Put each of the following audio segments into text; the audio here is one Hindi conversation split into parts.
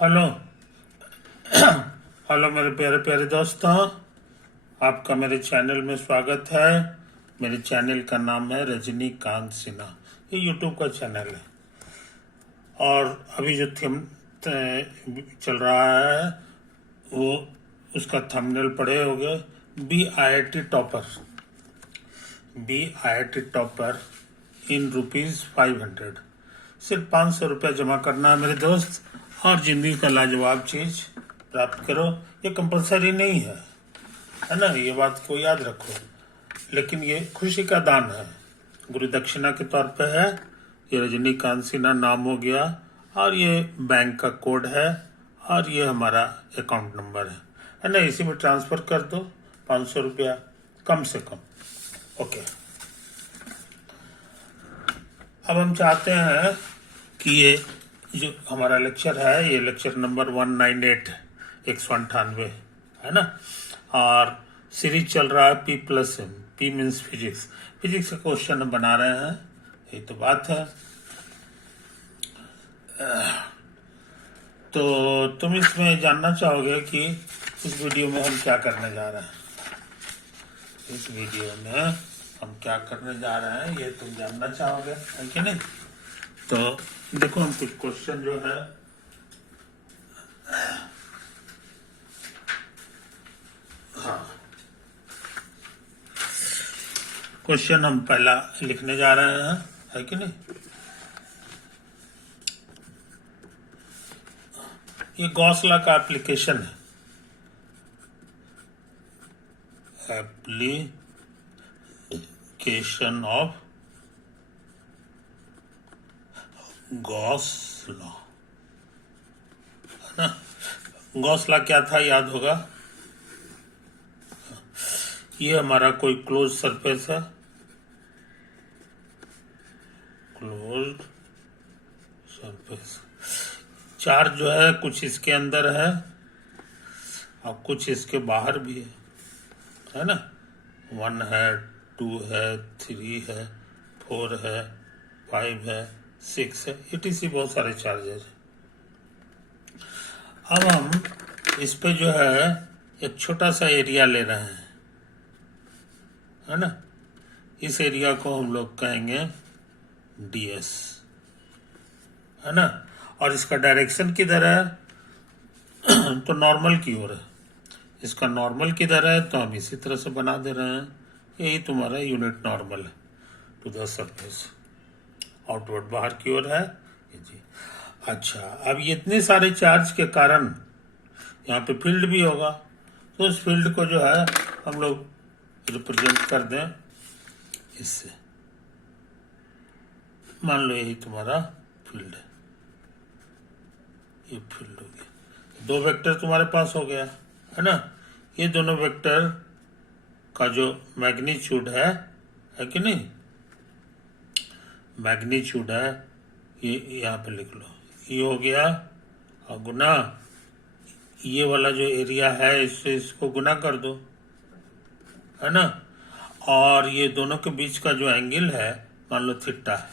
हेलो। हेलो मेरे प्यारे प्यारे दोस्तों, आपका मेरे चैनल में स्वागत है। मेरे चैनल का नाम है रजनीकांत सिन्हा। ये यूट्यूब का चैनल है और अभी जो थीम चल रहा है वो उसका थंबनेल पढ़े होगे, BIT topper. BIT topper in ₹500। सिर्फ 500 रुपया जमा करना है मेरे दोस्त, और जिंदगी का लाजवाब चीज प्राप्त करो। ये कंपलसरी नहीं है ना, ये बात को याद रखो। लेकिन ये खुशी का दान है, गुरु दक्षिणा के तौर पे है। ये रजनीकांत सिन्हा नाम हो गया, और ये बैंक का कोड है, और ये हमारा अकाउंट नंबर है ना। इसी में ट्रांसफर कर दो 500 रुपया कम से कम। ओके, अब हम चाहते हैं कि ये जो हमारा लेक्चर है, ये लेक्चर नंबर 198 है, 198 है ना। और सीरीज चल रहा है P+M। P means physics. Physics का क्वेश्चन हम बना रहे हैं, यही तो बात है। तो तुम इसमें जानना चाहोगे कि इस वीडियो में हम क्या करने जा रहे हैं। इस वीडियो में हम क्या करने जा रहे हैं ये तुम जानना चाहोगे, है कि नहीं। तो देखो, हम कुछ क्वेश्चन जो है क्वेश्चन हम पहला लिखने जा रहे हैं, है कि नहीं। ये गॉस लॉ का एप्लीकेशन है। एप्लीकेशन ऑफ गॉस लॉ, है ना। गॉस लॉ क्या था, याद होगा। ये हमारा कोई क्लोज सरफेस है, क्लोज्ड सरफेस। चार्ज जो है कुछ इसके अंदर है और कुछ इसके बाहर भी है ना। 1 है, 2 है, 3 है, 4 है, 5 है, 6 है, ETC बहुत सारे चार्जेस है। अब हम इस पे जो है एक छोटा सा एरिया ले रहे हैं, है ना। इस एरिया को हम लोग कहेंगे DS, है ना। और इसका डायरेक्शन किधर है, तो नॉर्मल की ओर है। इसका नॉर्मल किधर है, तो हम इसी तरह से बना दे रहे हैं। यही तुम्हारा यूनिट नॉर्मल है टू द सरफेस। आउटवर्ड बाहर की ओर है ये जी। अच्छा, अब ये इतने सारे चार्ज के कारण यहाँ पे फील्ड भी होगा, तो उस फील्ड को जो है हम लोग रिप्रेजेंट कर दें इससे। मान लो यही तुम्हारा फील्ड है, ये फील्ड हो गया। 2 वेक्टर तुम्हारे पास हो गया, है ना। ये दोनों वेक्टर का जो मैग्नीट्यूड है कि नहीं, मैग्नीट्यूड है, ये यहाँ पे लिख लो। ये हो गया, और गुना ये वाला जो एरिया है इससे इसको गुना कर दो, है ना। और ये दोनों के बीच का जो एंगल है, मान लो थीटा है,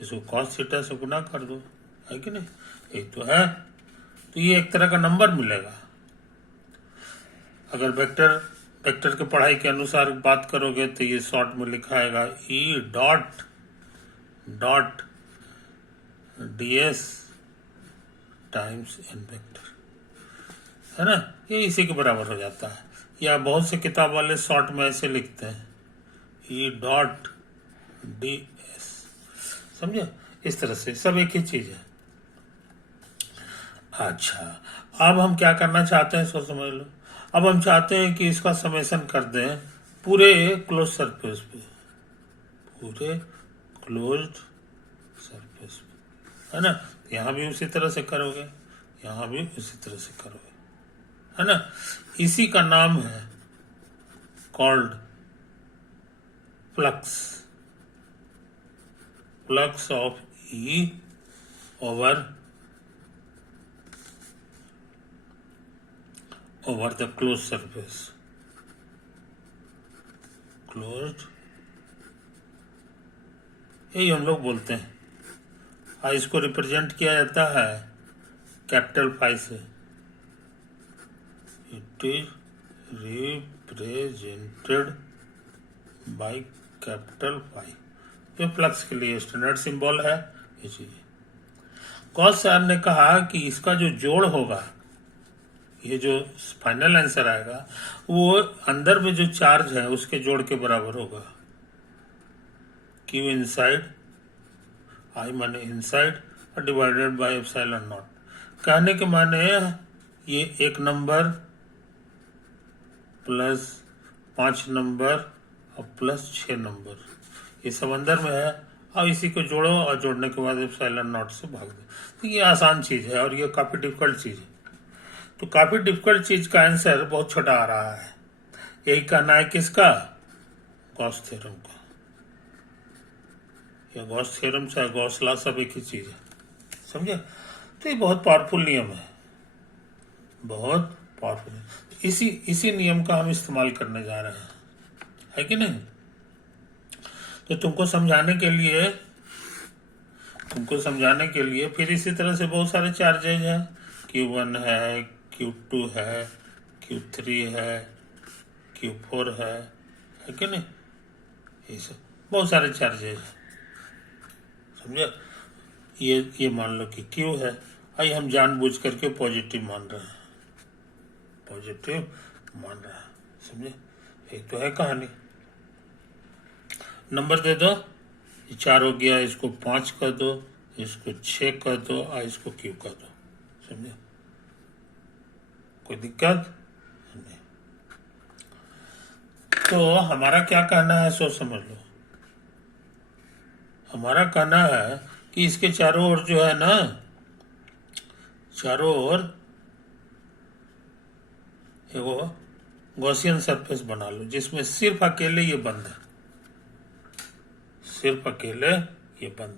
इसको कॉस थीटा से गुना कर दो, है कि नहीं। एक तो है, तो ये एक तरह का नंबर मिलेगा। अगर वेक्टर के पढ़ाई के अनुसार बात करोगे तो ये शॉर्ट में लिखाएगा E dot DS times n vector, है ना। ये इसी के बराबर हो जाता है। या बहुत से किताब वाले शॉर्ट में ऐसे लिखते हैं E.DS, समझे। इस तरह से सब एक ही चीज है। अच्छा, अब हम क्या करना चाहते हैं, सो समझ लो। अब हम चाहते हैं कि इसका समेशन कर दें पूरे क्लोज सरफेस पे, पूरे क्लोज्ड सरफेस पे, है ना। यहाँ भी उसी तरह से करोगे, यहाँ भी उसी तरह से करोगे, है ना। इसी का नाम है called flux, flux of E over the closed surface, closed, यही हम लोग बोलते हैं। इसको रिप्रेजेंट किया जाता है कैपिटल फाई से, it is represented by capital phi. ये फ्लक्स के लिए स्टैंडर्ड सिंबल है ये चीज। गॉस सर ने कहा कि इसका जो जोड़ होगा, ये जो फाइनल आंसर आएगा वो अंदर में जो चार्ज है उसके जोड़ के बराबर होगा। क्यू इनसाइड, आई माने इनसाइड, और डिवाइडेड बाय एप्सिलॉन नॉट। कहने के माने ये 1 नंबर प्लस 5 नंबर और प्लस 6 नंबर, ये सब अंदर में है। और इसी को जोड़ो और जोड़ने के बाद एप्सिलॉन नॉट से भाग दो। तो ये आसान चीज है और ये काफी डिफिकल्ट चीज है। तो काफी डिफिकल्ट चीज का आंसर बहुत छोटा आ रहा है। यही कहना है किसका? गॉस थ्योरम का। या गॉस थ्योरम चाहे गॉस लॉ सब एक ही चीज है, समझे? तो ये बहुत पावरफुल नियम है, बहुत पावरफुल। इसी नियम का हम इस्तेमाल करने जा रहे हैं, है कि नहीं? तो तुमको समझाने के लिए फिर इसी तरह से बहुत सारे चार्जेज हैं। Q1 है, Q2 है, Q3 है, Q4 है कि नहीं? ये सब बहुत सारे चार्जेज हैं, समझे? ये मान लो कि Q है। आइए हम जानबूझ करके पॉजिटिव मान रहे हैं, समझे? एक तो है कहानी। नंबर दे दो, 4 हो गया, इसको 5 कर दो, इसको 6 कर दो और इसको Q कर दो, समझे? कोई दिक्कत नहीं। तो हमारा क्या कहना है सो समझ लो। हमारा कहना है कि इसके चारों ओर जो है ना, चारों ओर एगो गॉसियन सरफेस बना लो जिसमें सिर्फ अकेले ये बंद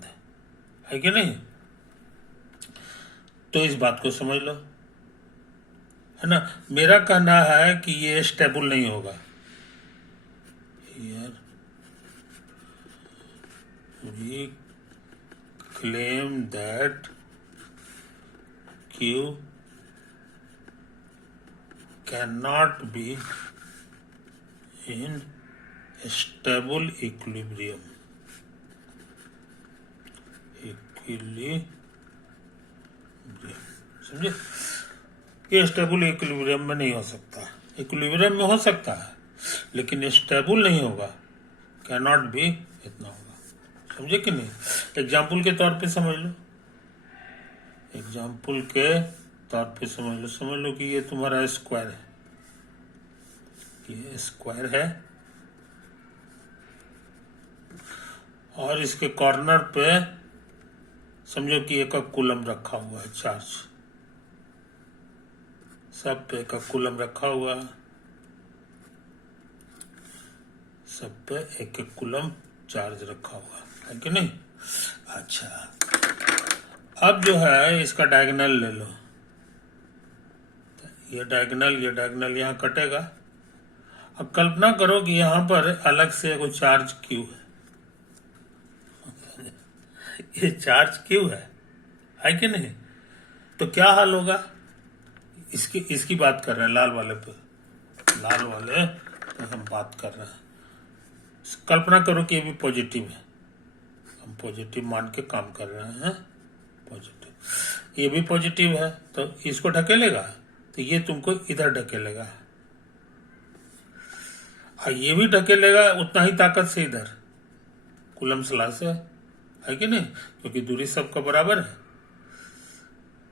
है, है कि नहीं? तो इस बात को समझ लो, है ना? मेरा कहना है कि ये स्टेबल नहीं होगा यार। We claim that Q cannot be in stable equilibrium, समझे? ये स्टेबल इक्विलिब्रियम में नहीं हो सकता। इक्विलिब्रियम में हो सकता है लेकिन स्टेबल नहीं होगा, कैन नॉट बी इतना होगा, समझे कि नहीं? एग्जाम्पल के तौर पे समझ लो, कि ये तुम्हारा स्क्वायर है, ये स्क्वायर है और इसके कॉर्नर पे समझो कि एक कूलम रखा हुआ है, चार्ज सब पे एक कूलम रखा हुआ है, सब पे एक कूलम चार्ज रखा हुआ है कि नहीं? अच्छा, अब जो है इसका डायगोनल ले लो, ये डायगोनल यहाँ कटेगा। अब कल्पना करो कि यहाँ पर अलग से एक चार्ज Q है, ये चार्ज Q है कि नहीं? तो क्या हाल होगा? इसकी बात कर रहे हैं, लाल वाले पे हम बात कर रहे हैं। कल्पना करो कि ये भी पॉजिटिव है, हम पॉजिटिव मान के काम कर रहे हैं, पॉजिटिव। ये भी पॉजिटिव है तो इसको ढकेलेगा, तो ये तुमको इधर ढकेलेगा और ये भी ढकेलेगा उतना ही ताकत से इधर, कूलम्स लॉ से, है कि नहीं? क्योंकि दूरी सबका बराबर है।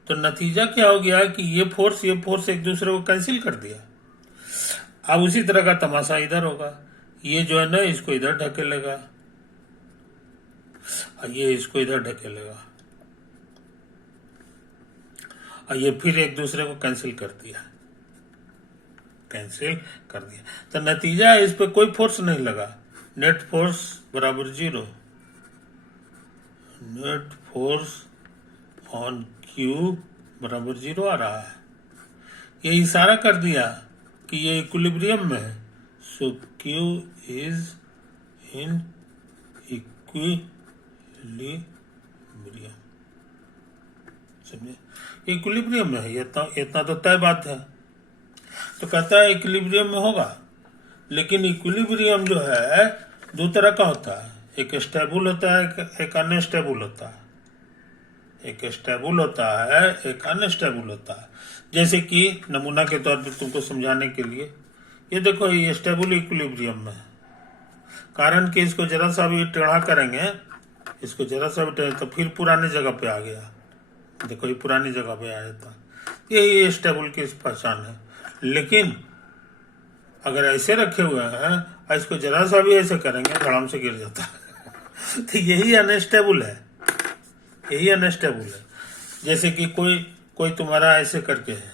तो नतीजा क्या हो गया कि ये फोर्स एक दूसरे को कैंसिल कर दिया। अब उसी तरह का तमाशा इधर होगा, ये जो है ना इसको इधर ढकेलेगा और ये इसको इधर ढकेलेगा और ये फिर एक दूसरे को कैंसिल कर दिया। तो नतीजा इस पे कोई फोर्स नहीं लगा, नेट फोर्स बराबर 0, नेट फोर्स ऑन Q बराबर 0 आ रहा है। ये इशारा कर दिया कि ये इक्विलिब्रियम में है, सो Q इज इन इक्विलिब्रियम, समझे? इक्विलिब्रियम में है, इतना तो तय बात है। तो कहता है इक्विलिब्रियम में होगा, लेकिन इक्विलिब्रियम जो है दो तरह का होता है, एक स्टेबल होता है, एक अनस्टेबल होता है। एक स्टेबल होता है, एक अनस्टेबल होता है। जैसे कि नमूना के तौर पर तुमको समझाने के लिए, ये देखो ये स्टेबल इक्विलिब्रियम में है, कारण कि इसको जरा सा भी टेढ़ा करेंगे, इसको जरा सा भी टेढ़ा तो फिर पुरानी जगह पे आ गया। देखो ये पुरानी जगह पे आया था, यही स्टेबल की पहचान है। लेकिन अगर ऐसे रखे हुए हैं और इसको जरा सा भी ऐसे करेंगे धड़ाम से गिर जाता है तो यही अनस्टेबल है, यही अनस्टेबल है। जैसे कि कोई तुम्हारा ऐसे करके है,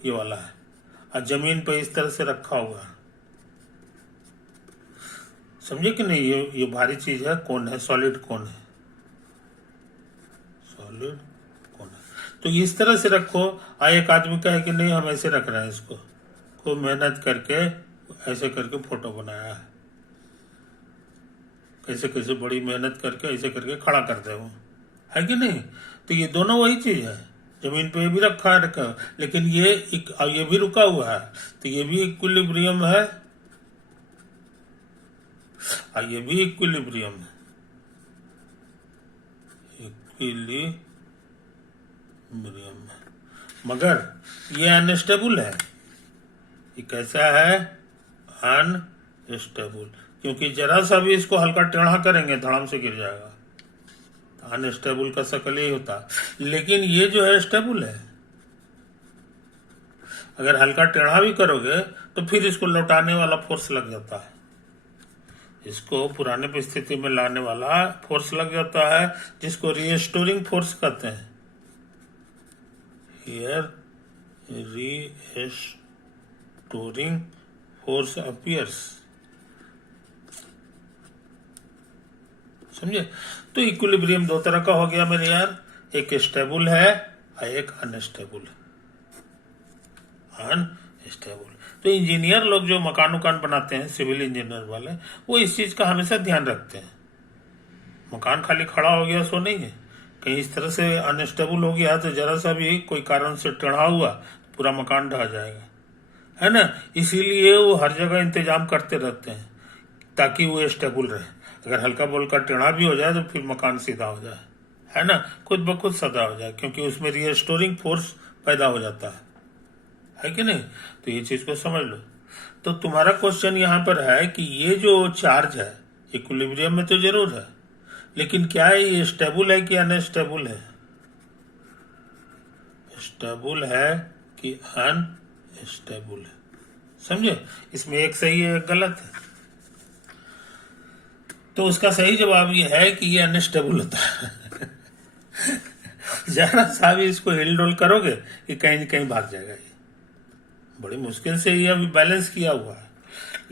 ये वाला है, और जमीन पे इस तरह से रखा हुआ है, समझे कि नहीं? ये भारी चीज है, कौन है? सॉलिड कौन है? सॉलिड कौन है? तो इस तरह से रखो। एक आदमी कहे कि नहीं हम ऐसे रख रहे हैं इसको, खूब मेहनत करके ऐसे करके फोटो बनाया है, कैसे कैसे बड़ी मेहनत करके ऐसे करके खड़ा करते हो, है कि नहीं? तो ये दोनों वही चीज है, जमीन पे भी रखा है, लेकिन ये भी रुका हुआ है, तो ये भी इक्विलिब्रियम है और ये भी इक्विलिब्रियम है, इक्विलिब्रियम। मगर ये अनस्टेबल है। ये कैसा है? अनस्टेबल, क्योंकि जरा सा भी इसको हल्का टेढ़ा करेंगे धड़ाम से गिर जाएगा। अनस्टेबल का शकल यही होता है। लेकिन ये जो है स्टेबल है, अगर हल्का टेढ़ा भी करोगे तो फिर इसको लौटाने वाला फोर्स लग जाता है, इसको पुराने परिस्थिति में लाने वाला फोर्स लग जाता है, जिसको रीस्टोरिंग फोर्स कहते हैं। हियर रीस्टोरिंग फोर्स अपीयर्स, समझे? तो इक्विलिब्रियम दो तरह का हो गया मेरे यार, एक स्टेबल है और एक अनस्टेबल है। अनस्टेबल तो इंजीनियर लोग जो मकान उकान बनाते हैं, सिविल इंजीनियर वाले, वो इस चीज का हमेशा ध्यान रखते हैं। मकान खाली खड़ा हो गया सो नहीं है, कहीं इस तरह से अनस्टेबल हो गया तो जरा सा भी कोई कारण से टेढ़ा हुआ पूरा मकान ढह जाएगा, है ना? इसीलिए वो हर जगह इंतजाम करते रहते हैं ताकि वो स्टेबल रहे। अगर हल्का बोलकर टेढ़ा भी हो जाए तो फिर मकान सीधा हो जाए, है ना? खुद ब खुद सदा हो जाए, क्योंकि उसमें रीस्टोरिंग फोर्स पैदा हो जाता है कि नहीं? तो ये चीज को समझ लो। तो तुम्हारा क्वेश्चन यहाँ पर है कि ये जो चार्ज है इक्विलिब्रियम में तो जरूर है, लेकिन क्या है ये स्टेबल है कि अनस्टेबल है? स्टेबल है कि अनस्टेबल है, समझे? इसमें एक सही है एक गलत है। तो उसका सही जवाब ये है कि ये अनस्टेबल होता है जरा सा भी इसको हिल डोल करोगे ये कहीं न कहीं भाग जाएगा। ये बड़ी मुश्किल से ये अभी बैलेंस किया हुआ है,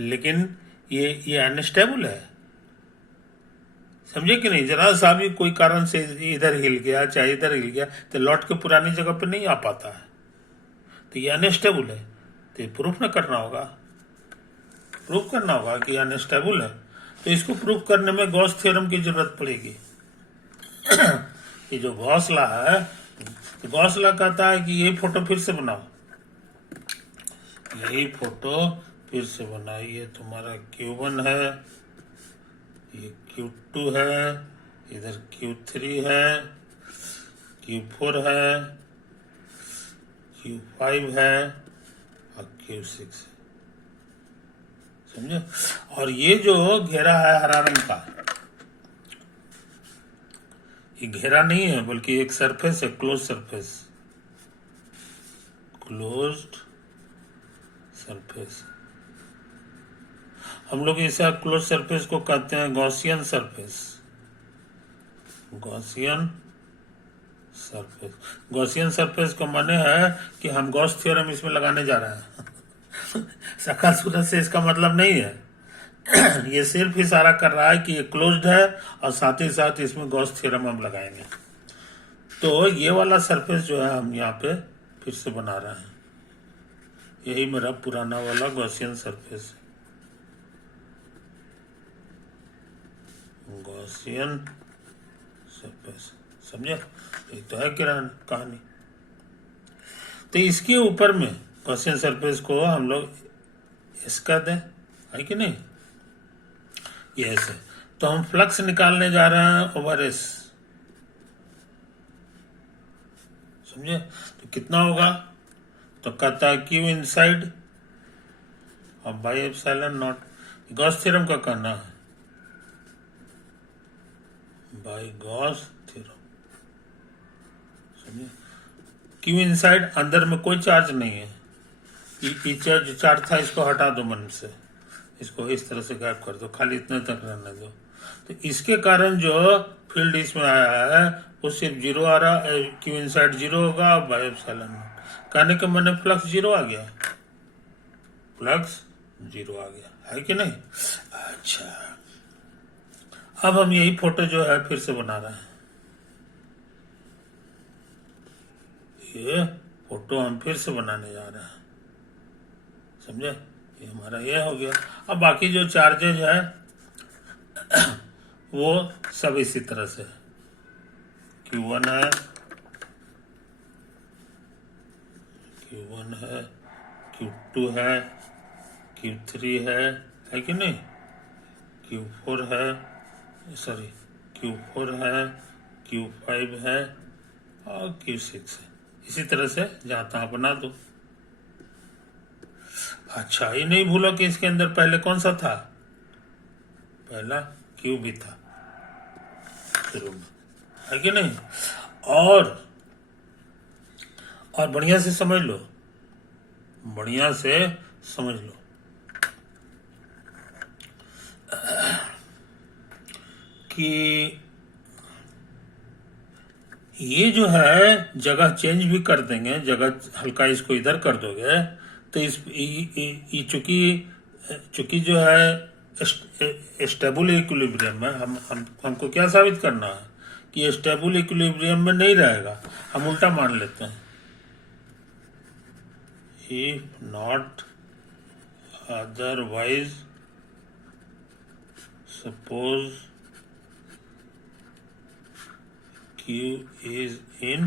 लेकिन ये अनस्टेबल है, समझे कि नहीं? जरा सा भी कोई कारण से इधर हिल गया चाहे इधर हिल गया तो लौट के पुरानी जगह पे नहीं आ पाता है, तो ये अनस्टेबल है। तो ये प्रूफ न करना होगा, प्रूफ करना होगा कि अनस्टेबल है। तो इसको प्रूफ करने में गॉस थ्योरम की जरूरत पड़ेगी ये जो गॉस लॉ है, तो गॉस लॉ कहता है कि यही फोटो फिर से बनाओ, यही फोटो फिर से बनाइए। तुम्हारा Q1 है, ये Q2 है, इधर Q3 है, Q4 है, Q5 है और Q6 है, समझे? और ये जो घेरा है हरा रंग का, ये घेरा नहीं है बल्कि एक सरफेस है, क्लोज सरफेस, क्लोज्ड सरफेस। हम लोग इस क्लोज सरफेस को कहते हैं Gaussian surface, Gaussian surface. Gaussian surface का माने है कि हम गॉस थ्योरम इसमें लगाने जा रहे हैं शकल सूरत से इसका मतलब नहीं है ये सिर्फ इशारा कर रहा है कि ये क्लोज्ड है और साथ ही साथ इसमें गॉस थ्योरम हम लगाएंगे। तो ये वाला सरफेस जो है हम यहाँ पे फिर से बना रहे हैं, यही मेरा पुराना वाला गॉसियन सरफेस है, गॉसियन सरफेस, समझे? ये तो है किरण कहानी। तो इसके ऊपर में गॉसियन सरफेस को हम लोग एस कर दें, है कि नहीं? ये ऐसे तो हम फ्लक्स निकालने जा रहे हैं ओवर एस, समझे? तो कितना होगा? तो कहता है क्यू इनसाइड और by epsilon not, Gauss theorem का करना है, बाई गॉस थ्योरम, समझे? क्यू इनसाइड, अंदर में कोई चार्ज नहीं है, ये चार्ज था इसको हटा दो मन से, इसको इस तरह से गायब कर दो, खाली इतने तक रहने दो। तो इसके कारण जो फील्ड इसमें आया है वो सिर्फ जीरो आ रहा है, क्यू इनसाइड जीरो होगा, बाई एप्सिलॉन नॉट। कहने के मैंने फ्लक्स जीरो आ गया, फ्लक्स जीरो आ गया, है कि नहीं? अच्छा, अब हम यही फोटो जो है फिर से बना रहे हैं, ये फोटो हम फिर से बनाने जा रहे हैं, समझे? ये हमारा ये हो गया। अब बाकी जो चार्जेज है वो सब इसी तरह से, Q1 है, Q1 है, Q2 है, Q3 है कि नहीं? Q4 है, सॉरी Q4 है, Q5 है और Q6 है। इसी तरह से जहां तहां बना दो। अच्छा, ये नहीं भूलो कि इसके अंदर पहले कौन सा था? पहला Q भी था शुरू में, है कि नहीं? और बढ़िया से समझ लो, बढ़िया से समझ लो कि ये जो है जगह चेंज भी कर देंगे, जगह हल्का इसको इधर कर दोगे तो इस चूंकि जो है स्टेबल इक्विलिब्रियम में हमको क्या साबित करना है कि ये स्टेबल इक्विलिब्रियम में नहीं रहेगा। हम उल्टा मान लेते हैं, if not otherwise suppose Q is in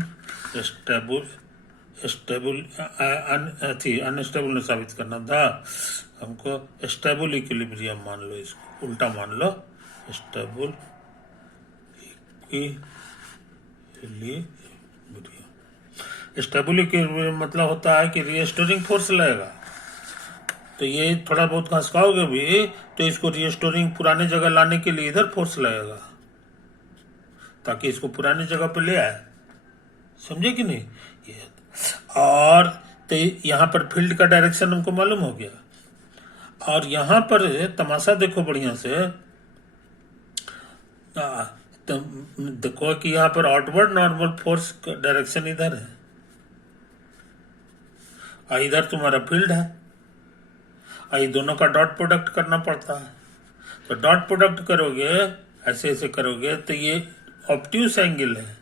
unstable ने साबित करना था हमको, स्टेबल इक्विलिब्रियम मान लो, इसको उल्टा मान लो, स्टेबल इक्विलिब्रियम। स्टेबल इक्विलिब्रियम मतलब होता है कि रिस्टोरिंग फोर्स लगेगा, तो ये थोड़ा बहुत घसकाओगे भी तो इसको रिस्टोरिंग पुराने जगह लाने के लिए इधर फोर्स लगेगा ताकि इसको पुरानी जगह पे ले आए, समझे कि नहीं? ये और तो यहाँ पर फील्ड का डायरेक्शन हमको मालूम हो गया, और यहाँ पर तमाशा देखो बढ़िया से, तो देखो कि यहाँ पर आउटवर्ड नॉर्मल फोर्स का डायरेक्शन इधर है और इधर तुम्हारा फील्ड है, और ये दोनों का डॉट प्रोडक्ट करना पड़ता है। तो डॉट प्रोडक्ट करोगे, ऐसे ऐसे करोगे तो ये ऑब्ट्यूस एंगल है,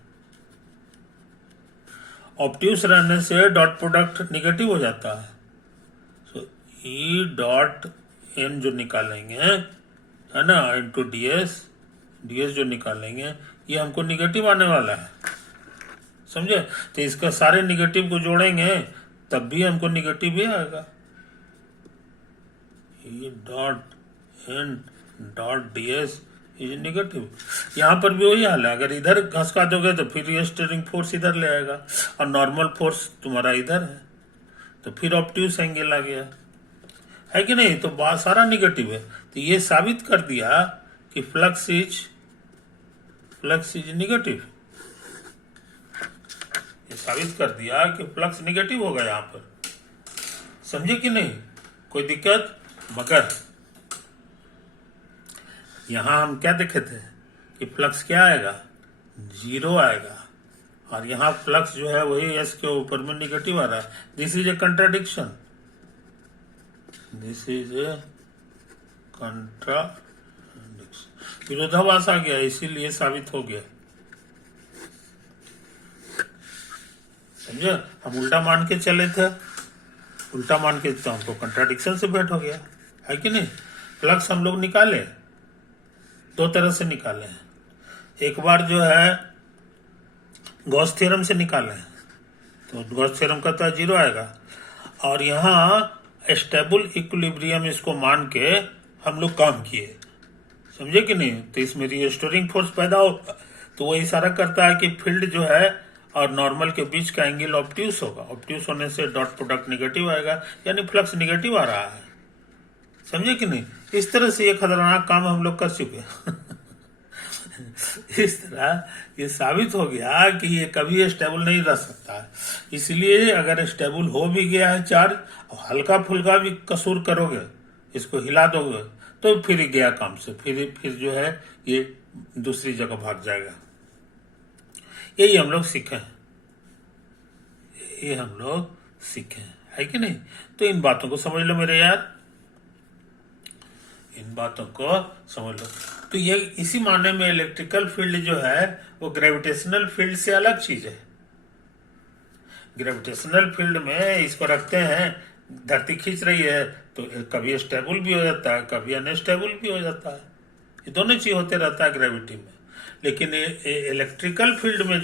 ऑब्ट्यूस रहने से डॉट प्रोडक्ट निगेटिव हो जाता है। सो ई डॉट एन जो निकालेंगे है ना, इनटू डीएस, डीएस जो निकालेंगे ये हमको निगेटिव आने वाला है, समझे? तो इसका सारे निगेटिव को जोड़ेंगे तब भी हमको निगेटिव ही आएगा। E dot n dot dS is negative. यहाँ पर भी वही हाल है, अगर इधर घसका दोगे तो फिर ये स्टीयरिंग फोर्स इधर ले आएगा और नॉर्मल फोर्स तुम्हारा इधर है, तो फिर ऑब्ट्यूस एंगल आ गया, है कि नहीं? तो बात सारा निगेटिव है। तो ये साबित कर दिया कि फ्लक्स इज निगेटिव, ये साबित कर दिया कि फ्लक्स निगेटिव होगा यहाँ पर, समझे कि नहीं? कोई दिक्कत? मगर यहां हम क्या देखे थे कि फ्लक्स क्या आएगा? जीरो आएगा, और यहाँ फ्लक्स जो है वही एस के ऊपर में निगेटिव आ रहा है। This is a contradiction, this is a contradiction, विरोधाभास आ गया, इसीलिए साबित हो गया, समझे? हम उल्टा मान के चले थे, उल्टा मान के तो हमको कंट्राडिक्शन से भेंट हो गया, है कि नहीं? फ्लक्स हम लोग निकाले, दो तरह से निकाले हैं। एक बार जो है गॉस थ्योरम से निकालें तो गॉस थ्योरम का तो 0 आएगा। और यहाँ स्टेबल इक्विलिब्रियम इसको मान के हम लोग काम किए, समझे कि नहीं। तो इसमें रिस्टोरिंग फोर्स पैदा हो, तो वो इशारा करता है कि फील्ड जो है और नॉर्मल के बीच का एंगल ऑब्ट्यूस होगा। ऑब्ट्यूस होने से डॉट प्रोडक्ट निगेटिव आएगा, यानी फ्लक्स निगेटिव आ रहा है, समझे कि नहीं। इस तरह से ये खतरनाक काम हम लोग कर चुके इस तरह ये साबित हो गया कि ये कभी स्टेबल नहीं रह सकता। इसलिए अगर स्टेबल हो भी गया है चार्ज, हल्का फुल्का भी कसूर करोगे, इसको हिला दोगे, तो फिर गया काम से, फिर जो है ये दूसरी जगह भाग जाएगा। यही हम लोग सीखे, ये हम लोग सीखे, है कि नहीं। तो इन बातों को समझ लो मेरे यार, इन बातों को समझ लो। तो ये इसी मायने में इलेक्ट्रिकल फील्ड जो है वो ग्रेविटेशनल फील्ड से अलग चीज है। ग्रेविटेशनल फील्ड में इसको रखते हैं, धरती खींच रही है तो कभी स्टेबल भी हो जाता है, कभी अनस्टेबल भी हो जाता है, ये दोनों चीज होते रहता है ग्रेविटी में। लेकिन इलेक्ट्रिकल फील्ड में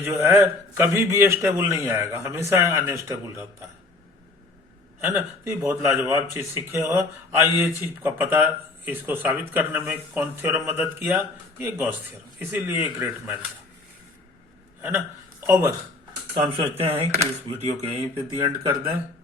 जो है कभी भी स्टेबल नहीं आएगा, हमेशा अनस्टेबल रहता है ना। तो ये बहुत लाजवाब चीज सीखे हो। आइए चीज का पता, इसको साबित करने में कौन थ्योरम मदद किया, ये गॉस थ्योरम, इसीलिए ग्रेट मैन था, है ना। और बस तो हम सोचते हैं कि इस वीडियो के यहीं पे दी एंड कर दें।